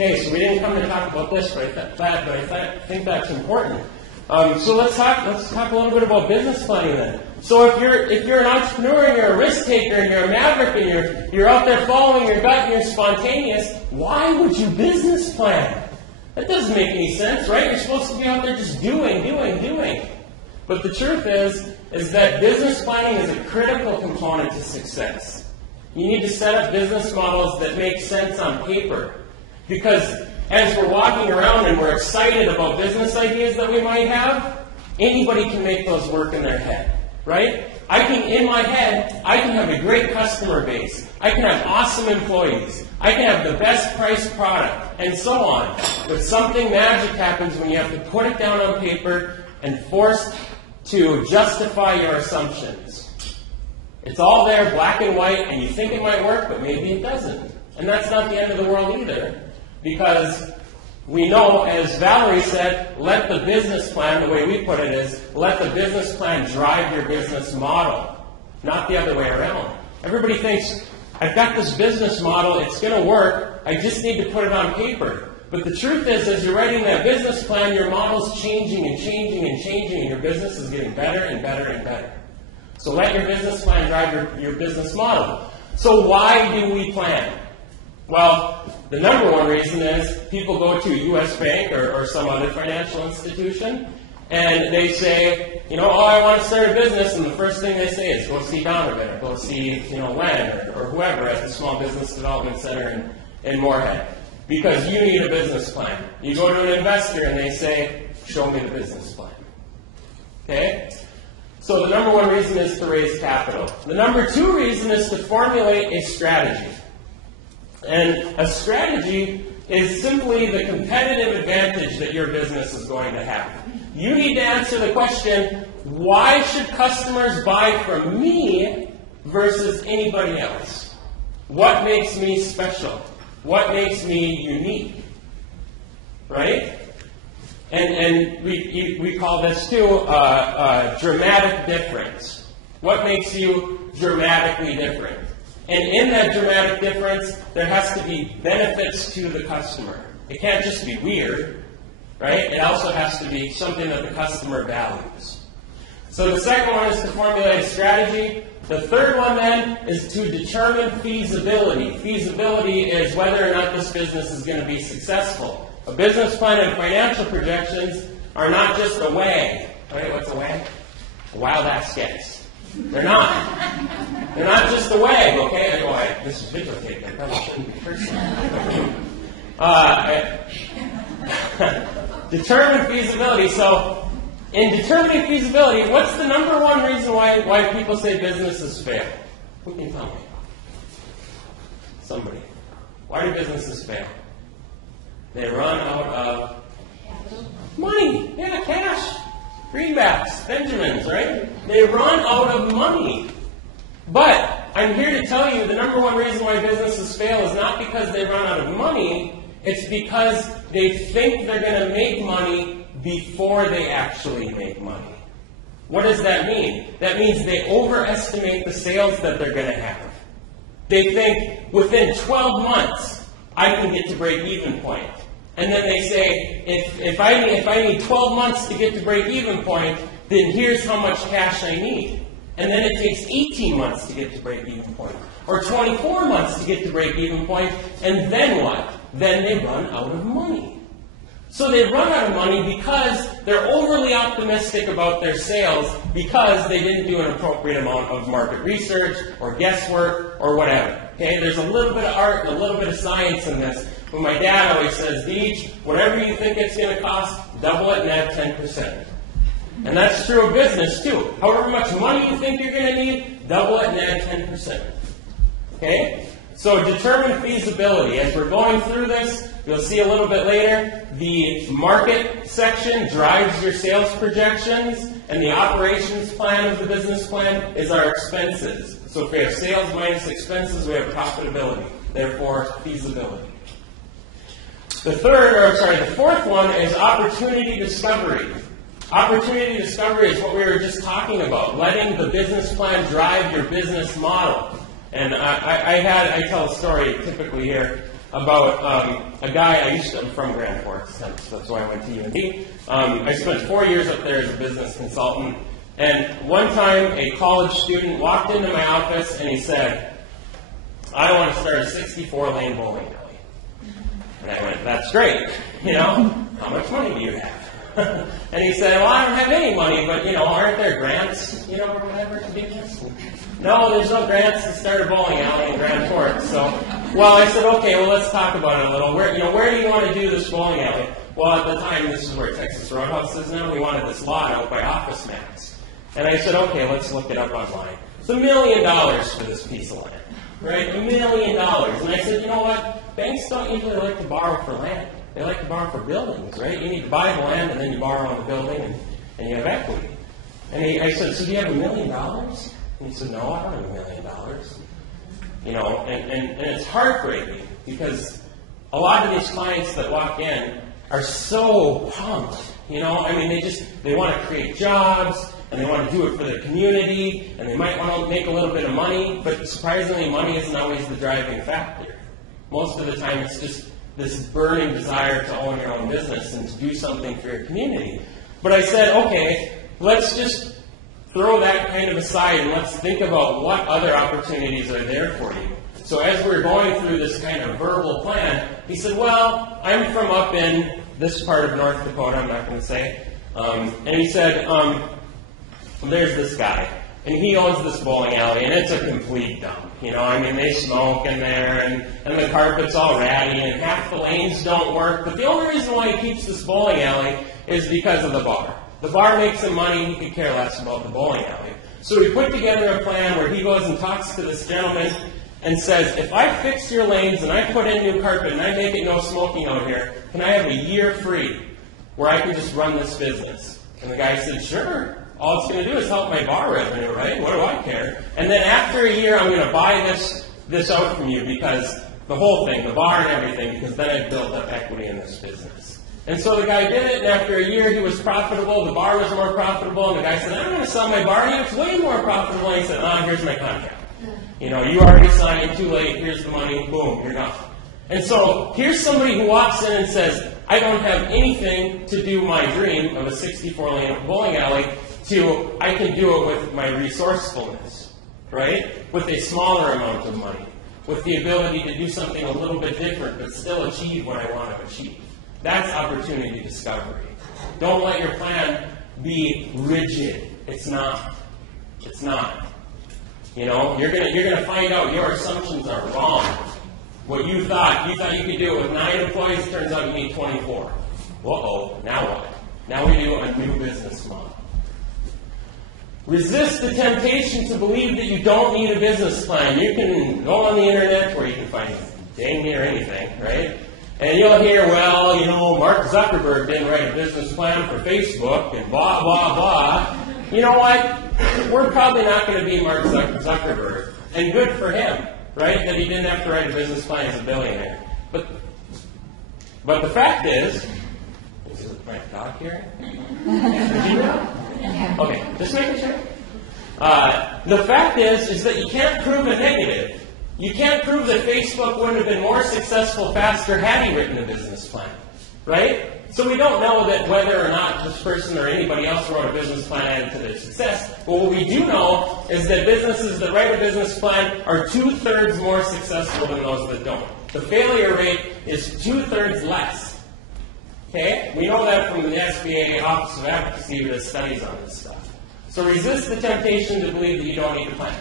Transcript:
Okay, so we didn't come to talk about this, but I think that's important. So let's talk a little bit about business planning then. So if you're an entrepreneur and you're a risk taker and you're a maverick and you're out there following your gut and you're spontaneous, why would you business plan? That doesn't make any sense, right? You're supposed to be out there just doing. But the truth is that business planning is a critical component to success. You need to set up business models that make sense on paper. Because as we're walking around and we're excited about business ideas that we might have, anybody can make those work in their head, right? In my head, I can have a great customer base. I can have awesome employees. I can have the best priced product, and so on. But something magic happens when you have to put it down on paper and forced to justify your assumptions. It's all there, black and white, and you think it might work, but maybe it doesn't. And that's not the end of the world either. Because we know, as Valerie said, let the business plan, the way we put it is, let the business plan drive your business model, not the other way around. Everybody thinks, I've got this business model, it's going to work, I just need to put it on paper. But the truth is, as you're writing that business plan, your model's changing and your business is getting better and better. So let your business plan drive your business model. So why do we plan? Well, the number one reason is people go to a U.S. bank or some other financial institution, and they say, I want to start a business, and the first thing they say is go see Donovan, or go see, Len, or whoever at the Small Business Development Center in Moorhead, because you need a business plan. You go to an investor, and they say, show me the business plan. Okay? So the number one reason is to raise capital. The number two reason is to formulate a strategy. And a strategy is simply the competitive advantage that your business is going to have. You need to answer the question, why should customers buy from me versus anybody else? What makes me special? What makes me unique? Right? And we call this too a dramatic difference. What makes you dramatically different? And in that dramatic difference, there has to be benefits to the customer. It can't just be weird, right? It also has to be something that the customer values. So the second one is to formulate a strategy. The third one then is to determine feasibility. Feasibility is whether or not this business is going to be successful. A business plan and financial projections are not just a wag. Right? What's a wag? A wild-ass guess. They're not. They're not just a wag, okay? This is videotaped. I probably shouldn't be cursing. Determine feasibility. So, in determining feasibility, what's the number one reason why people say businesses fail? Who can tell me? Somebody. Why do businesses fail? They run out of money. Yeah, cash. Greenbacks, Benjamins, right? They run out of money. But I'm here to tell you the number one reason why businesses fail is not because they run out of money. It's because they think they're going to make money before they actually make money. What does that mean? That means they overestimate the sales that they're going to have. They think within 12 months, I can get to break-even point. And then they say, if I need 12 months to get to break-even point, then here's how much cash I need. And then it takes 18 months to get to break-even point, or 24 months to get to break-even point, and then what? Then they run out of money. So they run out of money because they're overly optimistic about their sales because they didn't do an appropriate amount of market research or guesswork or whatever. Okay, there's a little bit of art and a little bit of science in this. But my dad always says, Deej, whatever you think it's going to cost, double it and add 10%. And that's true of business too. However much money you think you're going to need, double it and add 10%. Okay? So determine feasibility. As we're going through this, you'll see a little bit later, the market section drives your sales projections, and the operations plan of the business plan is our expenses. So if we have sales minus expenses, we have profitability. Therefore, feasibility. The fourth one is opportunity discovery. Opportunity discovery is what we were just talking about, letting the business plan drive your business model. And I tell a story typically here. about a guy. I'm from Grand Forks, that's why I went to UND. I spent 4 years up there as a business consultant. And one time, a college student walked into my office and he said, "I want to start a 64-lane bowling alley." And I went, "That's great. How much money do you have?" And he said, "Well, I don't have any money, but, aren't there grants, or whatever to do this?" "No, there's no grants to start a bowling alley in Grand Forks." So, well, I said, "Okay, well, let's talk about it a little. Where do you want to do this bowling alley?" Well, at the time, this is where Texas Roadhouse is now. We wanted this lot out by Office Max. And I said, "Okay, let's look it up online. It's $1 million for this piece of land, right? $1 million. And I said, "You know what? Banks don't usually like to borrow for land. They like to borrow for buildings, right? You need to buy the land, and then you borrow on the building, and you have equity." And I said, "So do you have $1 million?" And he said, "No, I don't have $1 million." And it's heartbreaking because a lot of these clients that walk in are so pumped. They want to create jobs, and they want to do it for their community, and they might want to make a little bit of money, but surprisingly, money isn't always the driving factor. Most of the time, it's just this burning desire to own your own business and to do something for your community. But I said, okay, let's just throw that kind of aside and let's think about what other opportunities are there for you. So as we were going through this kind of verbal plan, he said, "Well, I'm from up in this part of North Dakota, I'm not going to say." And he said, "There's this guy, and he owns this bowling alley, and it's a complete dump. They smoke in there, and the carpet's all ratty, and half the lanes don't work. But the only reason why he keeps this bowling alley is because of the bar. The bar makes him money, he could care less about the bowling alley." So we put together a plan where he goes and talks to this gentleman and says, "If I fix your lanes and I put in new carpet and I make it no smoking out here, can I have a year free where I can just run this business?" And the guy said, "Sure. All it's going to do is help my bar revenue, right? What do I care? And then after a year, I'm going to buy this out from you because the whole thing, the bar and everything, because then I've built up equity in this business." And so the guy did it, and after a year, he was profitable. The bar was more profitable, and the guy said, "I'm going to sell my bar. It's way more profitable." And he said, "Here's my contract. You already signed it too late. Here's the money. Boom, you're gone." And so here's somebody who walks in and says, "I don't have anything to do my dream of a 64-lane bowling alley to I can do it with my resourcefulness, right? With a smaller amount of money, with the ability to do something a little bit different but still achieve what I want to achieve." That's opportunity discovery. Don't let your plan be rigid. It's not. It's not. You're gonna find out your assumptions are wrong. What you thought you could do it with 9 employees, turns out you need 24. Uh-oh, now what? Now we do a new business model. Resist the temptation to believe that you don't need a business plan. You can go on the internet where you can find dang near anything, right? And you'll hear, well, Mark Zuckerberg didn't write a business plan for Facebook and blah, blah, blah. You know what? We're probably not going to be Mark Zuckerberg. And good for him, right? That he didn't have to write a business plan as a billionaire. But the fact is my dog here? Did you know? Okay, just making sure. The fact is that you can't prove a negative. You can't prove that Facebook wouldn't have been more successful faster had he written a business plan, right? So we don't know that whether or not this person or anybody else who wrote a business plan added to their success. But what we do know is that businesses that write a business plan are 2/3 more successful than those that don't. The failure rate is 2/3 less. Okay? We know that from the SBA Office of Advocacy that does studies on this stuff. So resist the temptation to believe that you don't need a plan.